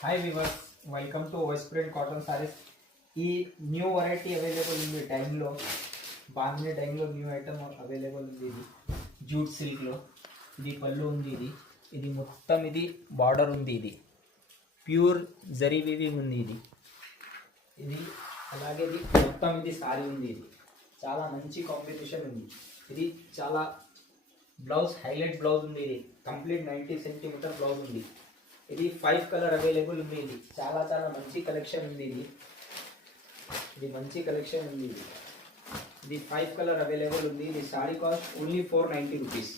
Hi viewers, welcome to west print cotton saris. ఈ new variety available ఉంది టైంలో, బాగుంది టైంలో న్యూ ఐటమ్ అవైలబుల్ ఉంది. ఇది జూట్ సిల్క్లో, ఇది పళ్ళు ఉంది. ఇది మొత్తం ఇది బార్డర్ ఉంది. ఇది ప్యూర్ జరీ వీవింగ్ ఉంది. ఇది అలాగే ఇది మొత్తం ఇది సారీ ఉంది. ఇది చాలా మంచి కాంబినేషన్ ఉంది. ఇది చాలా బ్లౌజ్ హైలైట్ బ్లౌజ్ ఉంది. ఇది కంప్లీట్ 90 సెంటీమీటర్ బ్లౌజ్ ఉంది. ఇది 5 కలర్ అవైలబుల్ ఉంది. ఇది చాలా చాలా మంచి కలెక్షన్ ఉంది. ఇది మంచి కలెక్షన్ ఉంది. ఇది 5 కలర్ అవైలబుల్ ఉంది. ఇది సారీ కాస్ట్ ఓన్లీ 490 రూపీస్.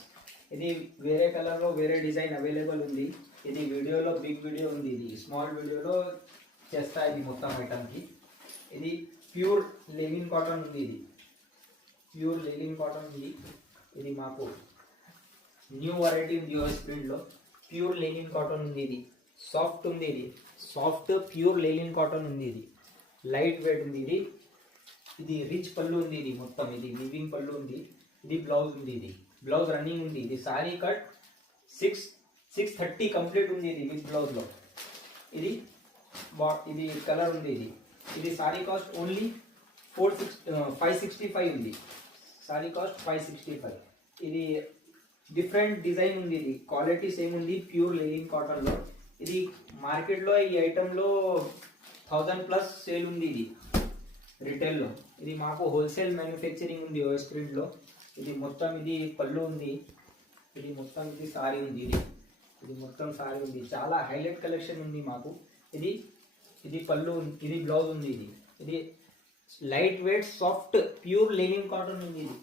ఇది వేరే కలర్లో వేరే డిజైన్ అవైలబుల్ ఉంది. ఇది వీడియోలో బిగ్ వీడియో ఉంది. ఇది స్మాల్ వీడియోలో చేస్తా. ఇది మొత్తం ఐటమ్కి ఇది ప్యూర్ లెనిన్ కాటన్ ఉంది. ఇది ప్యూర్ లెనిన్ కాటన్ ఉంది. ఇది మాకు న్యూ వెరైటీ ఉంది యూఎస్ ప్రింట్లో. ప్యూర్ లెనిన్ కాటన్ ఉంది. ఇది సాఫ్ట్ ఉంది. ఇది సాఫ్ట్ ప్యూర్ లెనిన్ కాటన్ ఉంది. ఇది లైట్ వెయిట్ ఉంది. ఇది రిచ్ పళ్ళు ఉంది. ఇది మొత్తం ఇది వివింగ్ పళ్ళు ఉంది. ఇది బ్లౌజ్ ఉంది. ఇది బ్లౌజ్ రన్నింగ్ ఉంది. ఇది సారీ కట్ 630 కంప్లీట్ ఉంది. ఇది విత్ బ్లౌజ్లో. ఇది ఇది కలర్ ఉంది. ఇది సారీ కాస్ట్ ఓన్లీ 565 ఉంది. Sorry cost 565. ఇది డిఫరెంట్ డిజైన్ ఉంది. ఇది క్వాలిటీ సేమ్ ఉంది. ప్యూర్ లెనిన్ కాటన్లో. ఇది మార్కెట్లో ఈ ఐటెంలో 1000+ సేల్ ఉంది. ఇది రిటైల్లో. ఇది మాకు హోల్సేల్ మ్యానుఫ్యాక్చరింగ్ ఉంది యూఎస్ ప్రింట్లో. ఇది మొత్తం ఇది పళ్ళు ఉంది. ఇది మొత్తం ఇది సారీ ఉంది. ఇది మొత్తం సారీ ఉంది. చాలా హైలైట్ కలెక్షన్ ఉంది మాకు. ఇది పళ్ళు, ఇది బ్లౌజ్ ఉంది. ఇది light weight soft pure linen cotton ఉంది. ఇది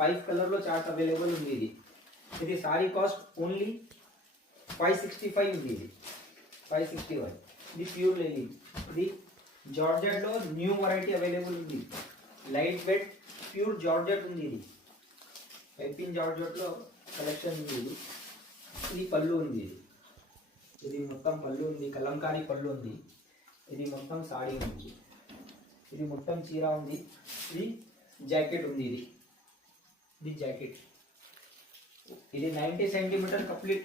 5 కలర్లో చార్ట్ అవైలబుల్ ఉంది. ఇది సారీ కాస్ట్ ఓన్లీ 565 ఉంది. ఇది 561. ఇది ప్యూర్ లెనిన్. ఇది జార్జెట్లో న్యూ వెరైటీ అవైలబుల్ ఉంది. లైట్ వెయిట్ ప్యూర్ జార్జెట్ ఉంది. ఇది ఎల్పిన్ జార్జెట్లో కలెక్షన్ ఉంది. ఇది పళ్ళు ఉంది. ఇది మొత్తం పళ్ళు ఉంది. కలంకారీ పళ్ళు ఉంది. ఇది మొత్తం సారీ ఉంది. ఇది మొత్తం చీర ఉంది. ఇది జాకెట్ ఉంది. ఇది జాకెట్. ఇది 90 సెంటీమీటర్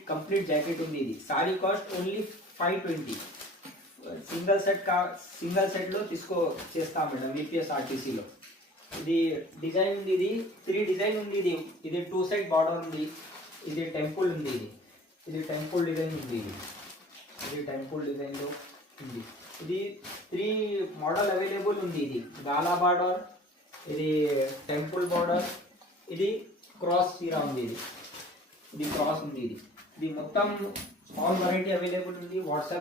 కంప్లీట్ జాకెట్ ఉంది. ఇది సారీ కాస్ట్ ఓన్లీ 520. సింగల్ సెట్లో చేస్తాం మేడం VPSRTCలో. ఇది డిజైన్ ఉంది. ఇది 3 డిజైన్ ఉంది. ఇది 2 సైడ్ బార్డర్ ఉంది. ఇది టెంపుల్ ఉంది. ఇది టెంపుల్ డిజైన్ ఉంది. ఇది టెంపుల్ డిజైన్లో ఉంది. ఇది 3 మోడల్ అవైలబుల్ ఉంది. ఇది గాలా బార్డర్, ఇది టెంపుల్ బార్డర్, ఇది క్రాస్ చీర ఉంది. ఇది క్రాస్ ఉంది. ఇది మొత్తం ఆల్ వెరైటీ అవైలబుల్ ఉంది. వాట్సాప్